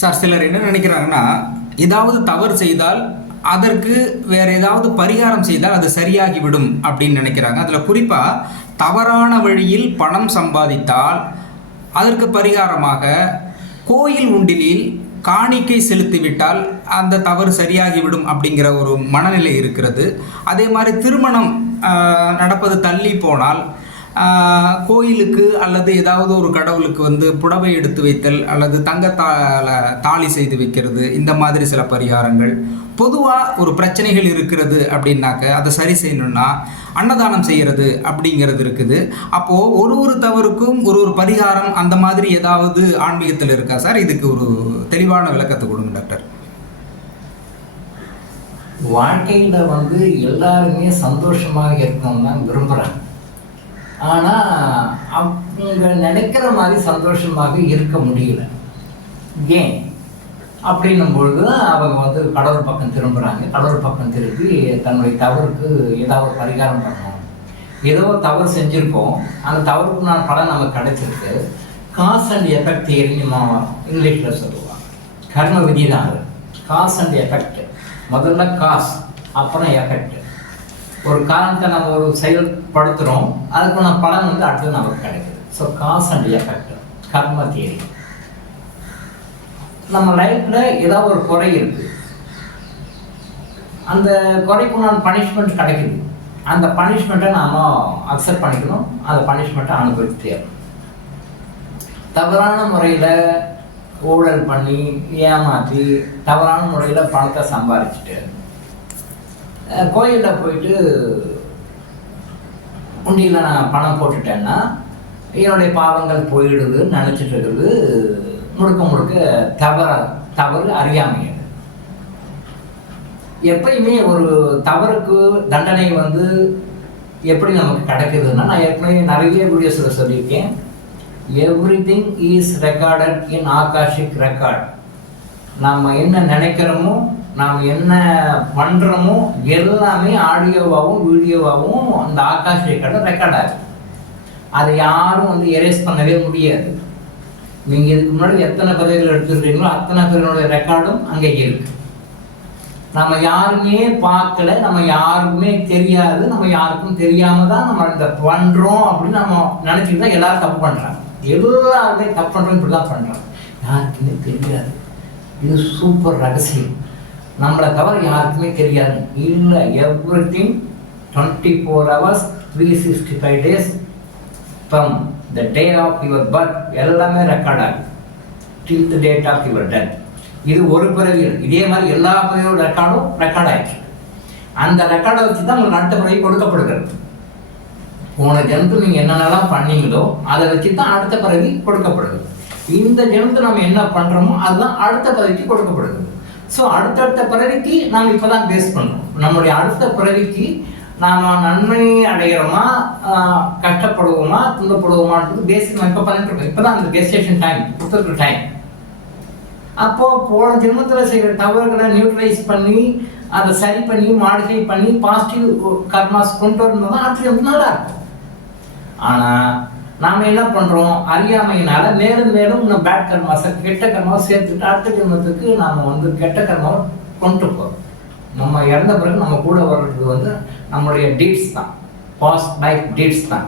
Sir சிலர் என்ன நினைக்கிறாங்கன்னா, ஏதாவது தவறு செய்தால் அதற்கு வேற ஏதாவது பரிகாரம் செய்தால் அது சரியாகிவிடும் அப்படின்னு நினைக்கிறாங்க. அதில் குறிப்பாக தவறான வழியில் பணம் சம்பாதித்தால் அதற்கு பரிகாரமாக கோயில் உண்டிலில் காணிக்கை செலுத்திவிட்டால் அந்த தவறு சரியாகிவிடும் அப்படிங்கிற ஒரு மனநிலை இருக்கிறது. அதே மாதிரி திருமணம் நடப்பது தள்ளி போனால் கோயிலுக்கு அல்லது ஏதாவது ஒரு கடவுளுக்கு புடவை எடுத்து வைத்தல் அல்லது தாலி செய்து வைக்கிறது, இந்த மாதிரி சில பரிகாரங்கள். பொதுவாக ஒரு பிரச்சனைகள் இருக்கிறது அப்படின்னாக்க அதை சரி செய்யணும்னா அன்னதானம் செய்கிறது அப்படிங்கிறது இருக்குது. அப்போது ஒரு தவறுக்கும் ஒரு பரிகாரம் அந்த மாதிரி ஏதாவது ஆன்மீகத்தில் இருக்கா சார்? இதுக்கு ஒரு தெளிவான விளக்கத்தை கொடுங்க டாக்டர். வாழ்க்கையில் எல்லாருமே சந்தோஷமாக இருக்கணும்னு தான் விரும்புகிறாங்க. ஆனால் அவங்க நினைக்கிற மாதிரி சந்தோஷமாக இருக்க முடியல. ஏன் அப்படின்னும் பொழுது அவங்க கடவுள் பக்கம் திரும்புகிறாங்க. கடவுள் பக்கம் திரும்பி தன்னுடைய தவறுக்கு ஏதாவது பரிகாரம் பண்ணணும். ஏதோ தவறு செஞ்சுருக்கோம், அந்த தவறுக்கு நான் பலன் நமக்கு கிடைச்சிருக்கு. காஸ் அண்ட் எஃபெக்ட் தியரி இங்கிலீஷில் சொல்லுவாங்க. கர்ம விதி தான் அது. Cause and effect. முதல்ல காஸ், அப்புறம் எஃபெக்ட். ஒரு காரணத்தை நம்ம ஒரு செயல்படுத்துகிறோம், அதுக்கான பலன் அடுத்தது நமக்கு கிடைக்குது. ஸோ காஸ் அண்ட் எஃபெக்ட், கர்ம தியரி. நம்ம லைஃப்பில் ஏதாவது ஒரு குறை இருக்குது, அந்த குறைக்குண்டான பனிஷ்மெண்ட் கிடைக்குது. அந்த பனிஷ்மெண்ட்டை நாம் அக்செப்ட் பண்ணிக்கணும், அந்த பனிஷ்மெண்ட்டை அனுபவித்து தேரணும். தவறான முறையில் ஊழல் பண்ணி ஏமாற்றி தவறான முறையில் பணத்தை சம்பாதிச்சுட்டு கோயிலில் போயிட்டு உண்டியில் நான் பணம் போட்டுட்டேன்னா என்னுடைய பாவங்கள் போயிடுதுன்னு நினச்சிட்டு இருக்கிறது முழுக்க தவறு அறியாமையாது. எப்பயுமே ஒரு தவறுக்கு தண்டனை எப்படி நமக்கு கிடைக்குதுன்னா, நான் ஏற்கனவே நிறைய வீடியோஸில் சொல்லியிருக்கேன். Everything is recorded in Akashic record. நாம் என்ன நினைக்கிறோமோ, நாம் என்ன பண்ணுறோமோ எல்லாமே ஆடியோவாகவும் வீடியோவாகவும் அந்த ஆகாஷ் ரெக்கார்ட் ஆகும். அதை யாரும் எரேஸ் பண்ணவே முடியாது. நீங்கள் இதுக்கு முன்னாடி எத்தனை பதவிகள் எடுத்துருக்கீங்களோ அத்தனை பேருடைய ரெக்கார்டும் அங்கே இருக்கு. நம்ம யாருமே பார்க்கல, நம்ம யாருக்குமே தெரியாது, நம்ம யாருக்கும் தெரியாமல் தான் நம்ம இந்த பண்ணுறோம் அப்படின்னு நம்ம நினச்சிட்டு தான் எல்லாரும் தப்பு பண்ணுறாங்க. எல்லாருமே தப்பு பண்ணுறோம், இப்படி தான் பண்ணுறாங்க. யாருக்குமே தெரியாது. இது சூப்பர் ரகசியம். நம்மளை தவிர யாருக்குமே தெரியாது. இல்லை, everything 24 hours 365 days from the day of your birth எல்லாமே ரெக்கார்ட் ஆகும் till the date of your death. இது ஒரு பிறவியில். இதே மாதிரி எல்லா பிறவியோட ரெக்கார்ட் ஆயிடுச்சு. அந்த ரெக்கார்டை வச்சு தான் உங்களுக்கு அடுத்த பிறவி கொடுக்கப்படுகிறது. போன ஜென்மத்தில் நீங்கள் என்னென்னலாம் பண்ணீங்களோ அதை வச்சு தான் அடுத்த பிறவி கொடுக்கப்படுது. இந்த ஜென்மத்தில் நம்ம என்ன பண்ணுறோமோ அதுதான் அடுத்த பிறவிக்கு கொடுக்கப்படுது. ஸோ அடுத்தடுத்த பிறவிக்கு நாம் இப்போ தான் பேஸ் பண்ணுறோம். நம்முடைய அடுத்த பிறவிக்கு நாம் நன்மை அடைகிறோமா, கஷ்டப்படுவோமா, துன்பப்படுவோமான்றது பேசிக் நம்ம இப்போ பண்ணிட்டு இருக்கோம். இப்போ தான் அந்த கெஸ்டேஷன் டைம் கொடுத்துருக்குற டைம். அப்போது போன ஜென்மத்தில் செய்கிற தவறுகளை நியூட்ரலைஸ் பண்ணி அதை சரி பண்ணி மாடிஃபை பண்ணி பாசிட்டிவ் கர்மாஸ் கொண்டு வரணும் தான் அடுத்த ஜென்மம் நல்லா இருக்கும். ஆனால் நாம் என்ன பண்ணுறோம், அறியாமையினால மேலும் மேலும் இன்னும் பேட் கர்மாஸை கெட்ட கர்மாவை சேர்த்துட்டு அடுத்த ஜென்மத்துக்கு நாம் கெட்ட கர்மாவை கொண்டு போகிறோம். நம்ம இறந்த பிறகு நம்ம கூட வர்றது நம்மளுடைய டீட்ஸ் தான், பாஸ்ட் லைஃப் டீட்ஸ் தான்.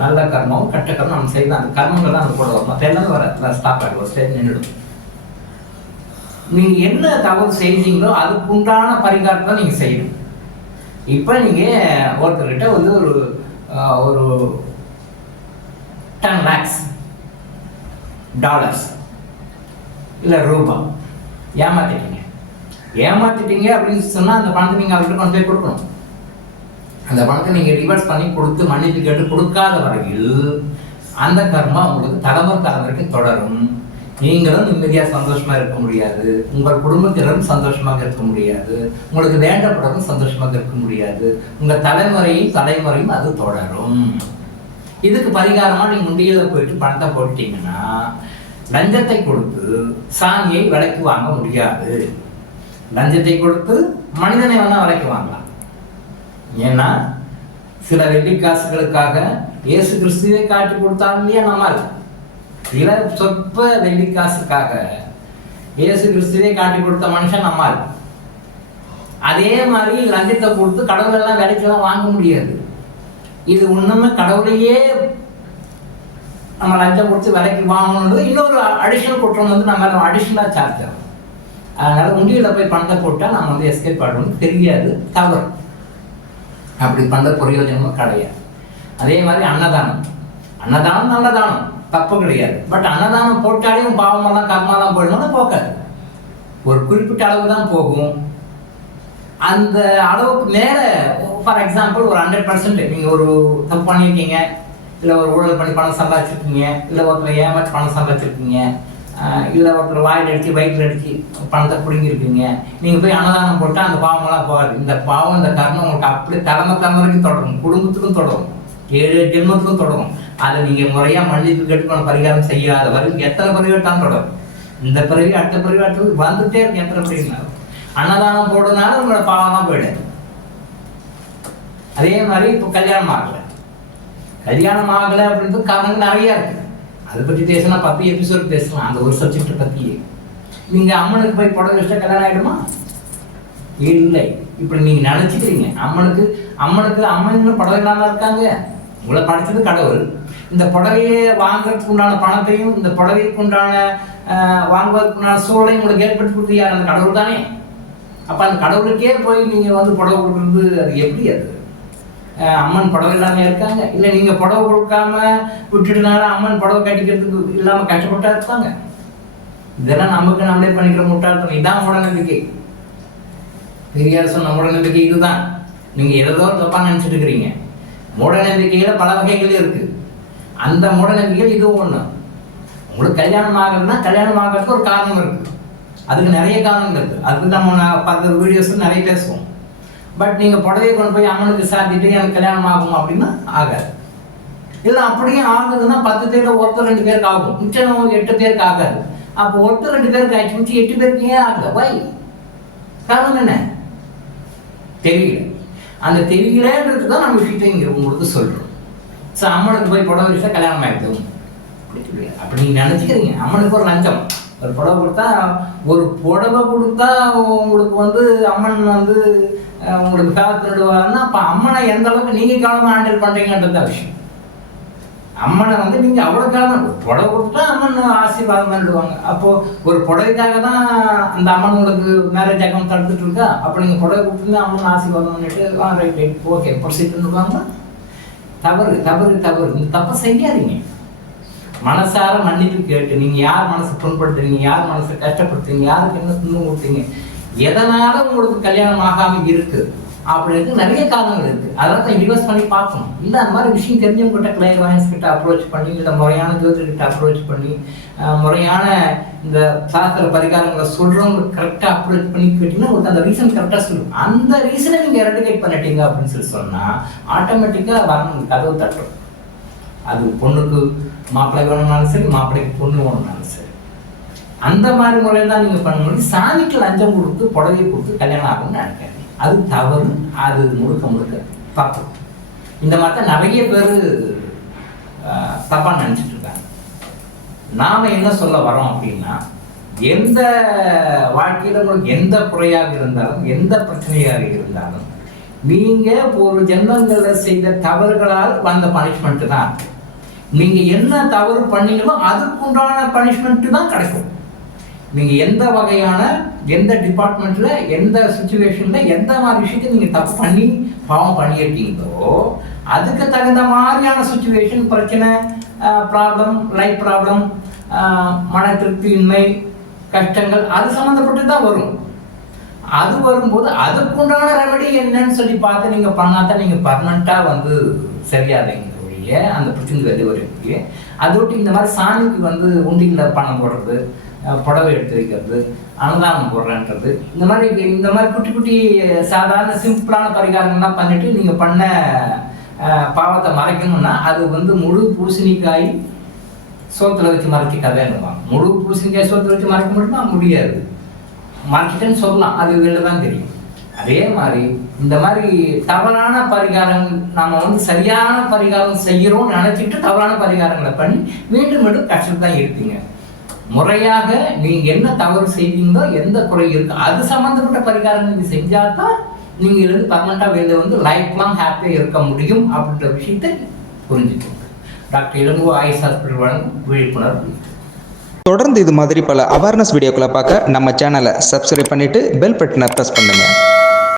நல்ல கர்மாவும் கெட்ட கர்மம் நம்ம செய்யலாம். அந்த கர்மங்கள் தான் நம்ம கூட வரும். மற்ற எல்லாமே வர ஸ்டாப் ஆகிடும், ஸ்டேஜ் நின்றுடும். நீங்கள் என்ன தவறு செய்தீங்களோ அதுக்கு உண்டான பரிகாரத்தை தான் நீங்கள் செய்யணும். இப்போ நீங்கள் ஒருத்தர்கிட்ட ஒரு 10 lakhs டாலர்ஸ் இல்லை ரூபா ஏமாத்திட்டீங்க அப்படின்னு சொன்னால் அந்த பணத்தை நீங்கள் அவர்கிட்ட கொண்டு போய் கொடுக்கணும். அந்த பணத்தை நீங்கள் ரிவர்ஸ் பண்ணி கொடுத்து மன்னிப்பு கேட்டு கொடுக்காத வரையில் அந்த கர்மா உங்களுக்கு தலைமுறைக்கு தொடரும். நீங்களும் நிம்மதியாக சந்தோஷமாக இருக்க முடியாது, உங்கள் குடும்பத்தினரும் சந்தோஷமாக இருக்க முடியாது, உங்களுக்கு வேண்டப்படவும் சந்தோஷமாக இருக்க முடியாது. உங்கள் தலைமுறையும் அது தொடரும். இதுக்கு பரிகாரமாக நீங்கள் உண்டியலில் போயிட்டு பணத்தை போட்டீங்கன்னா லஞ்சத்தை கொடுத்து சாமியை விலைக்கு வாங்க முடியாது. லஞ்சத்தை கொடுத்து மனிதனை வேணால் விலைக்கு வாங்கலாம். ஏன்னா சில வெள்ளி காசுகளுக்காக இயேசு கிறிஸ்துவை காட்டி கொடுத்தாலும் இல்லையா, நம்ம சில சொற்ப வெள்ளி காசுக்காக இயேசு கிறிஸ்துவே காட்டி கொடுத்த மனுஷன் நம்மால். அதே மாதிரி லஞ்சத்தை கொடுத்து கடவுளெல்லாம் விலைக்கெல்லாம் வாங்க முடியாது. இது ஒண்ணுமே கடவுளையே நம்ம லஞ்சம் கொடுத்து விலைக்கு வாங்கணுன்றது இன்னொரு அடிஷனல் குற்றம் வந்து நம்ம அடிஷனலாக சார்ஜ் ஆகும். அதனால உண்டியில் போய் பணத்தை போட்டால் நம்ம வந்து எஸ்கேப் ஆகணும்னு தெரியாது, தவறு. அப்படி பண்ண பிரயோஜனமும் கிடையாது. அதே மாதிரி அன்னதானம் நல்லதானம், தப்பு கிடையாது. பட் அன்னதானம் போட்டாலே பாவமெல்லாம் கர்மாலாம் போயிடணும்னா போக்காது. ஒரு குறிப்பிட்ட அளவு தான் போகும். அந்த அளவுக்கு மேலே ஃபார் எக்ஸாம்பிள் ஒரு 100% நீங்கள் ஒரு தப்பு பண்ணியிருக்கீங்க, இல்லை ஒரு ஊழல் பண்ணி பணம் சம்பாதிச்சிருக்கீங்க, இல்லை ஒருத்தர் ஏமாற்றி பணம் சம்பாதிச்சிருக்கீங்க, இல்லை ஒருத்தர் வாயில் அடித்து வயிற்றில் அடித்து பணத்தை பிடுங்கிருக்கீங்க. நீங்கள் போய் அன்னதானம் போட்டால் அந்த பாவமெல்லாம் போகாது. இந்த பாவம், இந்த கர்மம் உங்களுக்கு அப்படி தலைமுறைக்கும் தொடரும், குடும்பத்துக்கும் தொடரும், 7 ஜென்மத்துக்கும் தொடரும். அதை நீங்கள் முறையாக மன்னிப்பு கேட்டுக்கணும். பரிகாரம் செய்யாத வரை எத்தனை பிறகு தான் தொடரும். இந்த பிறகு அடுத்த பிறகு அடுத்து வந்துட்டே இருக்கு. எத்தனை பிறகுனாலும் அன்னதானம் போடுறதுனால உங்களோட பாவம்லாம் போயிடுது. அதே மாதிரி இப்போ கல்யாணம் ஆகலை அப்படின்றது காரணங்கள் நிறையா இருக்கு. அதை பற்றி பேசினா 10 எபிசோட் பேசலாம். அந்த ஒரு சப்ஜெக்டை பற்றியே. நீங்கள் அம்மனுக்கு போய் புடவை வச்சா கல்யாணம் ஆகிடுமா? இல்லை. இப்படி நீங்கள் நினச்சிக்கிறீங்க. அம்மனுக்கு அம்மன் புடவை இல்லாமல் இருக்காங்க. உங்களை படைச்சது கடவுள். இந்த புடவையை வாங்குறதுக்கு உண்டான பணத்தையும் இந்த புடவைக்கு உண்டான வாங்குவதற்கு உண்டான சூழலையும் உங்களுக்கு ஏற்படுத்தி கொடுத்து யார்? அந்த கடவுள் தானே. அப்போ அந்த கடவுளுக்கே போய் நீங்கள் வந்து புடவை கொடுக்குறது அது எப்படி? அது அம்மன் புடவை இல்லாமல் இருக்காங்க. இல்லை நீங்கள் புடவை கொடுக்காம விட்டுட்டுனால அம்மன் புடவை கட்டிக்கிறதுக்கு இல்லாமல் கஷ்டப்பட்டா இருப்பாங்க. இதெல்லாம் நமக்கு நம்மளே பண்ணிக்கிற முட்டாள்தனம். இதான் மூடநம்பிக்கை. பெரியார் சொன்ன மூடநம்பிக்கை இதுதான். நீங்கள் ஏதோ தப்பாக நினச்சிட்டு இருக்கிறீங்க. மூடநம்பிக்கையில் பல வகைகள் இருக்குது. அந்த மூடநம்பிக்கையில் இதுவும் ஒன்று. உங்களுக்கு கல்யாணம் ஆகுதுன்னா கல்யாணம் ஆகிறதுக்கு ஒரு காரணம் இருக்குது. அதுக்கு நிறைய காரணங்கள் இருக்குது. அதுக்கு நம்ம 10 வீடியோஸ் நிறைய பேசுவோம். பட் நீங்கள் புடவையை கொண்டு போய் அம்மனுக்கு சாத்திட்டு எனக்கு கல்யாணம் ஆகும் அப்படின்னா ஆகாது. இல்லை அப்படியே ஆகுதுன்னா 10 பேரில் ஒருத்தர் 2 பேருக்கு ஆகும். மிச்சம் 8 பேருக்கு ஆகாது. அப்போ ஒருத்தர் 2 பேருக்கு ஆயிடுச்சு, மிச்சம் 8 பேருக்கு ஏன் ஆகல? வை காரணம் என்ன? தெரியல. அந்த தெரியலன்றது தான் நம்ம விஷயத்தை இங்கே உங்களுக்கு சொல்கிறோம். ஸோ அம்மனுக்கு போய் புடவை வச்சா கல்யாணம் ஆகிடுது அப்படி நீங்கள் நினச்சிக்கிறீங்க. அம்மனுக்கு ஒரு லஞ்சம், ஒரு புடவை கொடுத்தா, ஒரு புடவை கொடுத்தா உங்களுக்கு வந்து அம்மன் வந்து உங்களுக்கு காலத்திடுவாங்கன்னா அப்போ அம்மனை எந்த அளவுக்கு நீங்கள் காலமாக ஹேண்டில் பண்ணுறீங்கன்றது தான் விஷயம். அம்மனை வந்து நீங்கள் அவ்வளோ காலமாக புடவை கொடுத்தா அம்மன் ஆசீர்வாதம் பண்ணிடுவாங்க. அப்போது ஒரு புடவைக்காக தான் அந்த அம்மன் உங்களுக்கு மேரேஜ் ஆகாமல் தடுத்துட்டு இருக்கா. அப்போ நீங்கள் புடவை கொடுத்துருந்து அம்மன் ஆசீர்வாதம் பண்ணிட்டு ரைட் ஓகே ப்ரொசீட் பண்ணுவாங்க. தவறு தவறு தவறு. இந்த தப்பை செய்யாதீங்க. மனசார மன்னிப்பு கேட்டு நீங்கள் யார் மனசை புண்படுத்துறீங்க, யார் மனசை கஷ்டப்படுத்துறீங்க, யாருக்கு என்ன துன்பம் கொடுத்தீங்க, எதனால உங்களுக்கு கல்யாணம் ஆகாமல் இருக்கு அப்படின்னு நிறைய காரணங்கள் இருக்கு. அதெல்லாம் ரிவர்ஸ் பண்ணி பார்க்கணும். இல்லை அந்த மாதிரி விஷயம் தெரிஞ்சவங்ககிட்ட கிளையர்வாயன்ஸ் கிட்ட அப்ரோச் பண்ணி, இல்லை முறையான ஜோதிடர்கிட்ட அப்ரோச் பண்ணி, முறையான இந்த சாஸ்திர பரிகாரங்களை சொல்றவங்களுக்கு கரெக்டாக அப்ரோச் பண்ணி கேட்டீங்கன்னா உங்களுக்கு அந்த ரீசன் கரெக்டாக சொல்லும். அந்த ரீசனை நீங்கள் எரடிகேட் பண்ணிட்டீங்க அப்படின்னு சொல்லி சொன்னால் ஆட்டோமேட்டிக்காக வரணும், கதவு தட்டும். அது பொண்ணுக்கு மாப்பிள்ளை வேணும்னாலும் சரி, மாப்பிள்ளைக்கு பொண்ணு வேணும்னாலும் சரி, அந்த மாதிரி முறையில் தான் நீங்கள் பண்ண முடியும். சாமிக்கு லஞ்சம் கொடுத்து புடவை கொடுத்து கல்யாணம் ஆகும்னு நினைக்காது. அது தவறு. அது முழுக்க முழுக்க தப்பு. இந்த மாதிரி தான் நிறைய பேர் தப்பாக நினச்சிட்டு இருக்காங்க. நாம் என்ன சொல்ல வரோம் அப்படின்னா, எந்த வாழ்க்கையில் உங்களுக்கு எந்த குறையாக இருந்தாலும், எந்த பிரச்சனையாக இருந்தாலும், நீங்கள் ஒரு ஜென்மங்களில் செய்த தவறுகளால் வந்த பனிஷ்மெண்ட்டு தான். நீங்கள் என்ன தவறு பண்ணீங்களோ அதுக்குண்டான பனிஷ்மெண்ட்டு தான் கிடைக்கும். நீங்கள் எந்த வகையான எந்த டிபார்ட்மெண்ட்டில் எந்த சுச்சுவேஷனில் எந்த மாதிரி விஷயத்தை நீங்கள் தப்பு பண்ணி பாவம் பண்ணியிருக்கீங்களோ அதுக்கு தகுந்த மாதிரியான சுச்சுவேஷன், பிரச்சனை, ப்ராப்ளம், லைஃப் ப்ராப்ளம், மன திருப்தியின்மை, கஷ்டங்கள் அது சம்மந்தப்பட்டு தான் வரும். அது வரும்போது அதுக்குண்டான ரெமெடி என்னன்னு சொல்லி பார்த்து நீங்கள் பண்ணாதான் நீங்கள் பர்மனெண்ட்டாக வந்து சரியாதீங்க ஒழிய அந்த பிரச்சனை வெளியே வரைக்கும். அதை விட்டு இந்த மாதிரி சாமிக்கு வந்து உண்டியில் பணம் போடுறது, புடவை எடுத்து வைக்கிறது, அன்னதானம் போடுறன்றது, இந்த மாதிரி குட்டி குட்டி சாதாரண சிம்பிளான பரிகாரங்கள்லாம் பண்ணிட்டு நீங்கள் பண்ண பாவத்தை மறைக்கணும்னா அது வந்து முழு பூசணிக்காய் சோத்துல வச்சு மறைச்சி கதைன்னுவாங்க. முழு பூசணிக்காய் சோத்துல வச்சு மறைக்க முடியுமா? முடியாது. மறைச்சிட்டேன்னு சொல்லலாம், அது வெளில தான் தெரியும். அதே மாதிரி இந்த மாதிரி தவறான பரிகாரம் நம்ம வந்து சரியான பரிகாரம் செய்கிறோம்னு நினச்சிட்டு தவறான பரிகாரங்களை பண்ணி மீண்டும் மீண்டும் கஷ்டம் தான் இருப்பீங்க. முறையாக நீங்க என்ன தவறு செய்வீங்களோ, எந்த குறை இருக்கு அது சம்பந்தப்பட்ட பரிகாரம் நீங்க செஞ்சாதான் நீங்க இருந்து பர்மனண்டா வெளில வந்து லைஃப் லாங் ஹாப்பியா இருக்க முடியும் அப்படின்ற விஷயத்தை புரிஞ்சுக்கோங்க. டாக்டர் இளங்கோ ஆயுஷ் ஹாஸ்பிட்டல் வழங்கும் விழிப்புணர்வு. தொடர்ந்து இது மாதிரி பல அவேர்னஸ் வீடியோக்களை பார்க்க நம்ம சேனலை சப்ஸ்கிரைப் பண்ணிட்டு பெல் பட்டனை ப்ரெஸ் பண்ணுங்க.